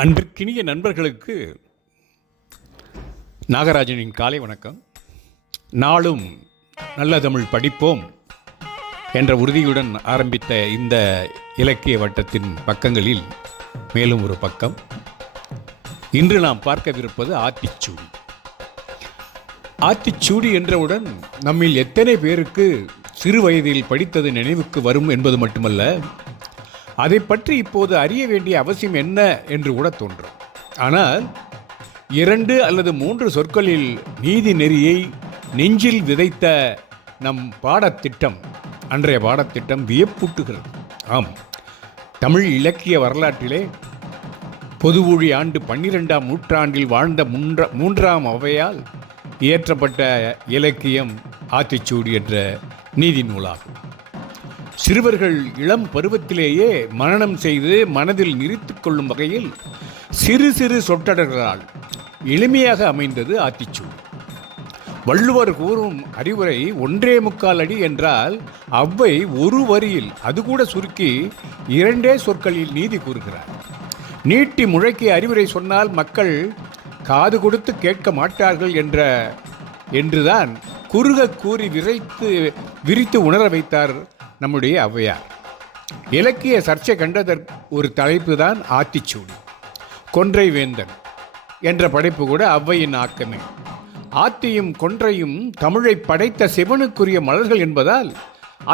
அன்பிற்கினிய நண்பர்களுக்கு நாகராஜனின் காலை வணக்கம். நாளும் நல்ல தமிழ் படிப்போம் என்ற உறுதியுடன் ஆரம்பித்த இந்த இலக்கிய வட்டத்தின் பக்கங்களில் மேலும் ஒரு பக்கம். இன்று நாம் பார்க்கவிருப்பது ஆத்திச்சூடி. ஆத்திச்சூடி என்றவுடன் நம்மில் எத்தனை பேருக்கு சிறு வயதில் படித்தது நினைவுக்கு வரும் என்பது மட்டுமல்ல அதை பற்றி இப்போது அறிய வேண்டிய அவசியம் என்ன என்று கூட தோன்றும். ஆனால் இரண்டு அல்லது மூன்று சொற்களில் நீதி நெறியை நெஞ்சில் விதைத்த நம் பாடத்திட்டம் அன்றைய பாடத்திட்டம் வியப்பூட்டுகிறது. ஆம் தமிழ் இலக்கிய வரலாற்றிலே பொதுவொழி ஆண்டு பன்னிரெண்டாம் நூற்றாண்டில் வாழ்ந்த மூன்ற மூன்றாம் அவையால் இயற்றப்பட்ட இலக்கியம் ஆத்திச்சூடி என்ற நீதி நூலாகும். சிறுவர்கள் இளம் பருவத்திலேயே மரணம் செய்து மனதில் நிறுத்திக் கொள்ளும் வகையில் சிறு சிறு சொற்றொடர்களால் எளிமையாக அமைந்தது ஆத்திச்சூடி. வள்ளுவர் கூறும் அறிவுரை ஒன்றே முக்கால் அடி என்றால் அவ்வை ஒரு வரியில் அது கூட சுருக்கி இரண்டே சொற்களில் நீதி கூறுகிறார். நீட்டி முழக்கி அறிவுரை சொன்னால் மக்கள் காது கொடுத்து கேட்க மாட்டார்கள் என்ற என்றுதான் குறுக கூறி விரைத்து விரித்து உணர வைத்தார் நம்முடைய ஔவையார். இலக்கிய சர்ச்சை கண்டதற்கு ஒரு தலைப்பு தான் ஆத்திச்சூடி கொன்றை வேந்தன் என்ற படைப்பு கூட ஔவையின் ஆக்கமே. ஆத்தியும் கொன்றையும் தமிழை படைத்த சிவனுக்குரிய மலர்கள் என்பதால்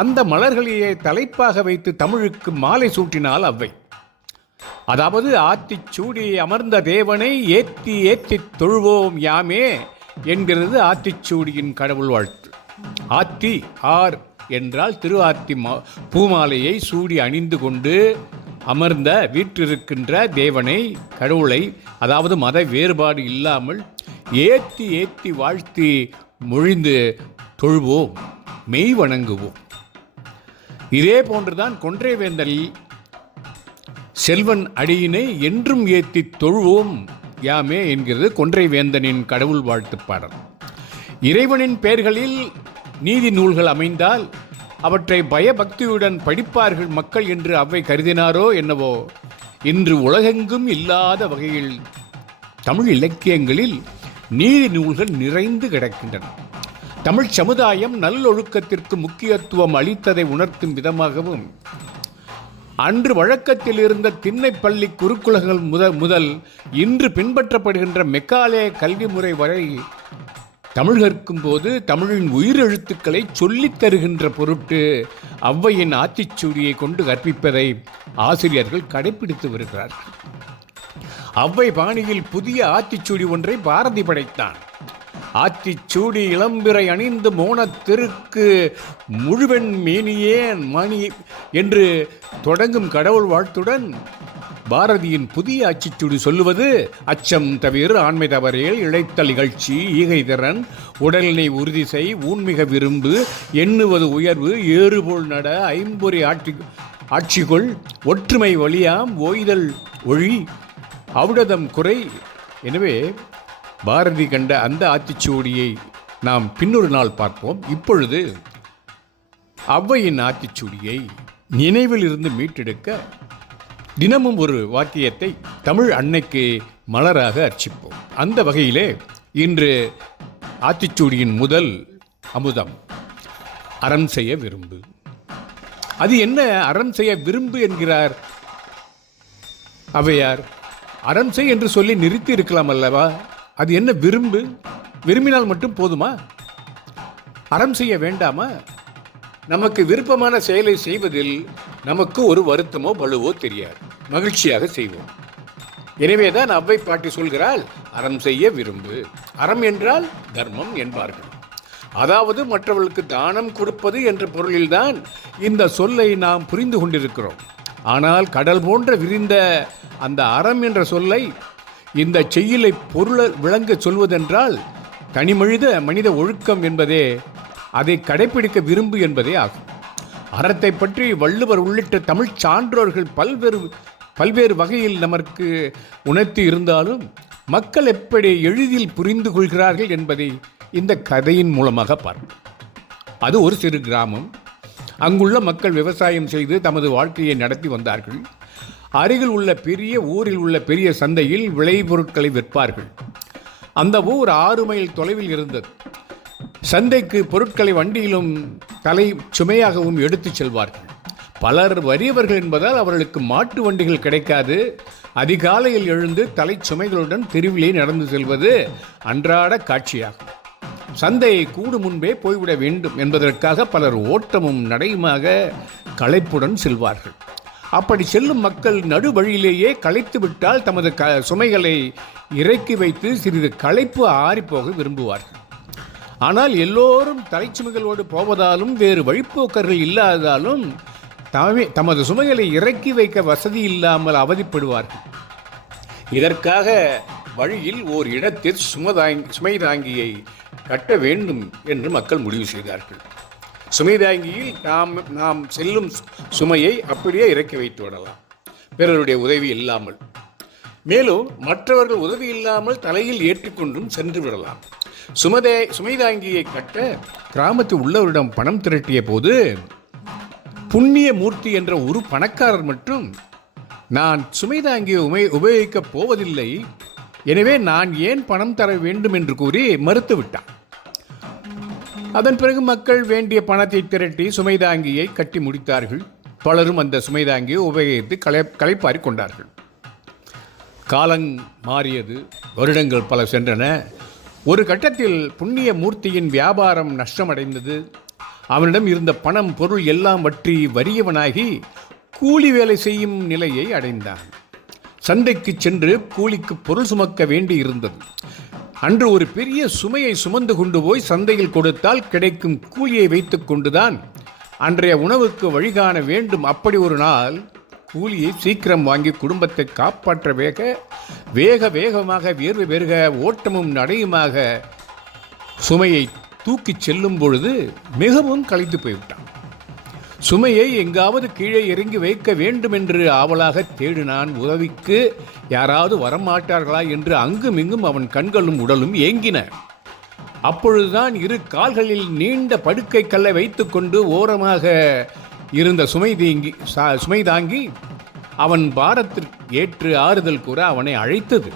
அந்த மலர்களையே தலைப்பாக வைத்து தமிழுக்கு மாலை சூட்டினால் ஔவை. அதாவது ஆத்திச்சூடி அமர்ந்த தேவனை ஏத்தி ஏத்தி தொழுவோம் யாமே என்கிறது ஆத்திச்சூடியின் கடவுள் வாழ்த்து. ஆத்தி ஆர் என்றால் திருவாத்தி மா- பூமாலையை சூடி அணிந்து கொண்டு அமர்ந்த வீற்றிருக்கின்ற தேவனை கடவுளை அதாவது மத வேறுபாடு இல்லாமல் ஏற்றி ஏற்றி வாழ்த்தி மொழிந்து தொழுவோம் மெய் வணங்குவோம். இதே போன்றுதான் கொன்றைவேந்தல் செல்வன் அடியினை என்றும் ஏத்தி தொழுவோம் யாமே என்கிறது கொன்றை வேந்தனின் கடவுள் வாழ்த்து பாடல். இறைவனின் பெயர்களில் நீதி நூல்கள் அமைந்தால் அவற்றை பயபக்தியுடன் படிப்பார்கள் மக்கள் என்று அவை கருதினாரோ என்னவோ? இன்று உலகெங்கும் இல்லாத வகையில் தமிழ் இலக்கியங்களில் நீதி நூல்கள் நிறைந்து கிடக்கின்றன. தமிழ் சமுதாயம் நல்லொழுக்கத்திற்கு முக்கியத்துவம் அளித்ததை உணர்த்தும் விதமாகவும் அன்று வழக்கத்தில் இருந்த திண்ணைப்பள்ளி குருகுலங்கள் முதல் முதல் இன்று பின்பற்றப்படுகின்ற மெக்காலே கல்வி முறை வரை தமிழ் கற்கும் போது தமிழின் உயிரெழுத்துக்களை சொல்லித் தருகின்ற பொருட்டு ஔவையின் ஆத்திச்சூடியை கொண்டு கற்பிப்பதை ஆசிரியர்கள் கடைபிடித்து வருகிறார்கள். ஔவை பாணியில் புதிய ஆத்திச்சூடி ஒன்றை பாரதி படைத்தான். ஆத்திச்சூடி இளம்பிறை அணிந்து மோனத் தெருக்கு முழுவெண் மேனியே மணி என்று தொடங்கும் கடவுள் வாழ்த்துடன் பாரதியின் புதிய ஆத்திச்சூடி சொல்லுவது அச்சம் தவிர ஆண்மை தவறியல் இழைத்தல் இகழ்ச்சி ஈகை திறன் உடலினை உறுதி செய் ஊன்மிக விரும்பு எண்ணுவது உயர்வு ஏறுபோல் நட ஐம்பொறி ஆட்சி ஆட்சிக்குள் ஒற்றுமை வழியாம் ஓய்தல் ஒழி அவுடதம் குறை. எனவே பாரதி கண்ட அந்த ஆத்திச்சூடியை நாம் பின்னொரு நாள் பார்ப்போம். இப்பொழுது அவ்வையின் ஆத்திச்சூடியை நினைவில் இருந்து மீட்டெடுக்க தினமும் ஒரு வாக்கியத்தை தமிழ் அன்னைக்கு மலராக அர்ச்சிப்போம். அந்த வகையிலே இன்று ஆத்திச்சூடியின் முதல் அமுதம் அறம் செய்ய விரும்பு. அது என்ன அறம் செய்ய விரும்பு என்கிறார்? அவையார் அறம் செய் என்று சொல்லி நிறுத்தி இருக்கலாம் அல்லவா? அது என்ன விரும்பு? விரும்பினால் மட்டும் போதுமா? அறம் செய்ய வேண்டாமா? நமக்கு விருப்பமான செயலை செய்வதில் நமக்கு ஒரு வருத்தமோ பலுவோ தெரியாது. மகிழ்ச்சியாக செய்வோம். எனவேதான் அவ்வை பாட்டி சொல்கிறாள் அறம் செய்ய விரும்பு. அறம் என்றால் தர்மம் என்பார்கள். அதாவது மற்றவர்களுக்கு தானம் கொடுப்பது என்ற பொருளில்தான் இந்த சொல்லை நாம் புரிந்து கொண்டிருக்கிறோம். ஆனால் கடல் போன்ற விரிந்த அந்த அறம் என்ற சொல்லை இந்த செய்யலை பொருள விளங்க சொல்வதென்றால் தனிமனித மனித ஒழுக்கம் என்பதே அதை கடைபிடிக்க விரும்பு என்பதே ஆகும். அறத்தை பற்றி வள்ளுவர் உள்ளிட்ட தமிழ் சான்றோர்கள் பல்வேறு பல்வேறு வகையில் நமக்கு உணர்த்தி இருந்தாலும் மக்கள் எப்படி எளிதில் புரிந்து கொள்கிறார்கள் என்பதை இந்த கதையின் மூலமாக பார்ப்போம். அது ஒரு சிறு கிராமம். அங்குள்ள மக்கள் விவசாயம் செய்து தமது வாழ்க்கையை நடத்தி வந்தார்கள். அருகில் உள்ள பெரிய ஊரில் உள்ள பெரிய சந்தையில் விளைபொருட்களை விற்பார்கள். அந்த ஊர் ஆறு மைல் தொலைவில் இருந்தது. சந்தைக்கு பொருட்களை வண்டியிலும் தலை சுமையாகவும் எடுத்துச் செல்வார்கள். பலர் வறியவர்கள் என்பதால் அவர்களுக்கு மாட்டு வண்டிகள் கிடைக்காது. அதிகாலையில் எழுந்து தலை சுமைகளுடன் தெருவிலே நடந்து செல்வது அன்றாட காட்சியாகும். சந்தையை கூடு முன்பே போய்விட வேண்டும் என்பதற்காக பலர் ஓட்டமும் நடையுமாக களைப்புடன் செல்வார்கள். அப்படி செல்லும் மக்கள் நடு வழியிலேயே களைத்துவிட்டால் தமது க சுமைகளை இறக்கி வைத்து சிறிது களைப்பு ஆறிப்போக விரும்புவார்கள். ஆனால் எல்லோரும் தலைச்சுமைகளோடு போவதாலும் வேறு வழிப்போக்கர்கள் இல்லாததாலும் தாமே தமது சுமைகளை இறக்கி வைக்க வசதி இல்லாமல் அவதிப்படுவார்கள். இதற்காக வழியில் ஓர் இடத்தில் சுமதாங்கி சுமை தாங்கியை கட்ட வேண்டும் என்று மக்கள் முடிவு செய்தார்கள். சுமை தாங்கியில் நாம் நாம் செல்லும் சுமையை அப்படியே இறக்கி வைத்து விடலாம். பிறருடைய உதவி இல்லாமல். மேலும் மற்றவர்கள் உதவி இல்லாமல் தலையில் ஏற்றுக்கொண்டும் சென்று விடலாம். சுமதே சுமைதாங்கியை கட்ட கிராமத்தில் உள்ளவரிடம் பணம் திரட்டிய போது புண்ணிய மூர்த்தி என்ற ஒரு பணக்காரர் மட்டும் நான் சுமைதாங்கியை உமை உபயோகிக்கப் போவதில்லை. எனவே நான் ஏன் பணம் தர வேண்டும் என்று கூறி மறுத்துவிட்டான். அதன் பிறகு மக்கள் வேண்டிய பணத்தை திரட்டி சுமைதாங்கியை கட்டி முடித்தார்கள். பலரும் அந்த சுமைதாங்கியை உபயோகித்து கலை களைப்பாரி கொண்டார்கள். காலங் மாறியது வருடங்கள் பல சென்றன. ஒரு கட்டத்தில் புண்ணிய மூர்த்தியின் வியாபாரம் நஷ்டமடைந்தது. அவனிடம் இருந்த பணம் பொருள் எல்லாம் வற்றி வறியவனாகி கூலி வேலை செய்யும் நிலையை அடைந்தான். சந்தைக்கு சென்று கூலிக்கு பொருள் சுமக்க வேண்டி இருந்தது. அன்று ஒரு பெரிய சுமையை சுமந்து கொண்டு போய் சந்தையில் கொடுத்தால் கிடைக்கும் கூலியை வைத்துக் கொண்டுதான் அன்றைய உணவுக்கு வழிகாண வேண்டும். அப்படி ஒரு நாள் கூலியை சீக்கிரம் வாங்கி குடும்பத்தை காப்பாற்ற வேக வேக வேகமாக வேர்வை பெருக ஓட்டமும் நடையுமாக சுமையை தூக்கிச் செல்லும் பொழுது மிகவும் களைத்து போய்விட்டான். சுமையை எங்காவது கீழே இறங்கி வைக்க வேண்டும் என்று ஆவலாக தேடினான் உதவிக்கு யாராவது வரமாட்டார்களா? என்று அங்கும் இங்கும் அவன் கண்களும் உடலும் ஏங்கின. அப்பொழுதுதான் இரு கால்களில் நீண்ட படுக்கை கல்லை வைத்துக்கொண்டு ஓரமாக இருந்த சுமை தீங்கி சா- சுமை தாங்கி அவன் பாரத்திற்கு ஏற்று ஆறுதல் கூற அவனை அழைத்தது.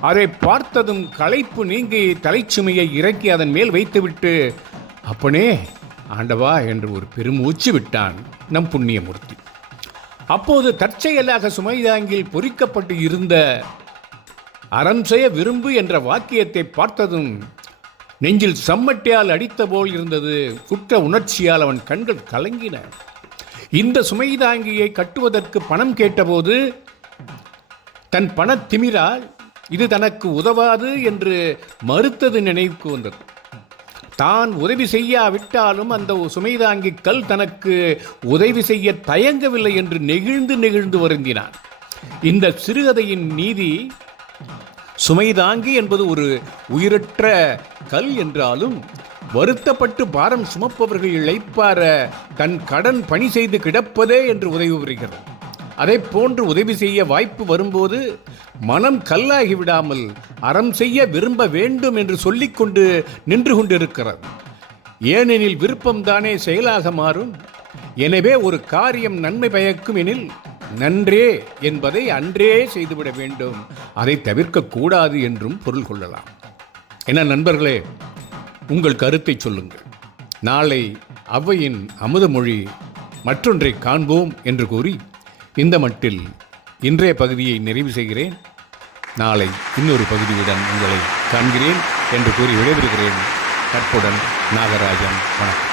அதை பார்த்ததும் களைப்பு நீங்கி தலைச்சுமையை இறக்கி அதன் மேல் வைத்துவிட்டு அப்பனே ஆண்டவா என்று ஒரு பெருமூச்சு விட்டான் நம் புண்ணியமூர்த்தி. அப்போது தற்செயலாக சுமைதாங்கில் பொறிக்கப்பட்டு இருந்த அறம் செய்ய விரும்பு என்ற வாக்கியத்தை பார்த்ததும் நெஞ்சில் சம்மட்டியால் அடித்த போல் இருந்தது குற்ற உணர்ச்சியால் அவன் கண்கள் கலங்கின. இந்த சுமைதாங்கியை கட்டுவதற்கு பணம் கேட்டபோது தன் பணத்திமிரால் இது தனக்கு உதவாது என்று மறுத்தது நினைவுக்கு வந்தது. தான் உதவி செய்யாவிட்டாலும் அந்த சுமைதாங்கி கல் தனக்கு உதவி செய்ய தயங்கவில்லை என்று நெகிழ்ந்து நெகிழ்ந்து வருந்தினான். இந்த சிறுகதையின் நீதி சுமைதாங்கி என்பது ஒரு உயிரற்ற கல் என்றாலும் வருத்தப்பட்டு பாரம் சுமப்பவர்கள் இழைப்பார தன் கடன் பணி செய்து கிடப்பதே என்று உதவி புரிகிறது. அதை போன்று உதவி செய்ய வாய்ப்பு வரும்போது மனம் கல்லாகி விடாமல் அறம் செய்ய விரும்ப வேண்டும் என்று சொல்லிக்கொண்டு நின்று கொண்டிருக்கிறது. ஏனெனில் விருப்பம்தானே செயலாக மாறும். எனவே ஒரு காரியம் நன்மை பயக்கும் எனில் நன்றே என்பதை அன்றே செய்துவிட வேண்டும். அதை தவிர்க்க கூடாது என்றும் பொருள் கொள்ளலாம். என்ன நண்பர்களே உங்கள் கருத்தை சொல்லுங்கள். நாளை ஔவையின் அமுதமொழி மற்றொன்றை காண்போம் என்று கூறி இந்த மட்டில் இன்றைய பகுதியை நிறைவு செய்கிறேன். நாளை இன்னொரு பகுதியுடன் உங்களை காண்கிறேன் என்று கூறி விடைபெறுகிறேன். கற்புடன் நாகராஜன் வணக்கம்.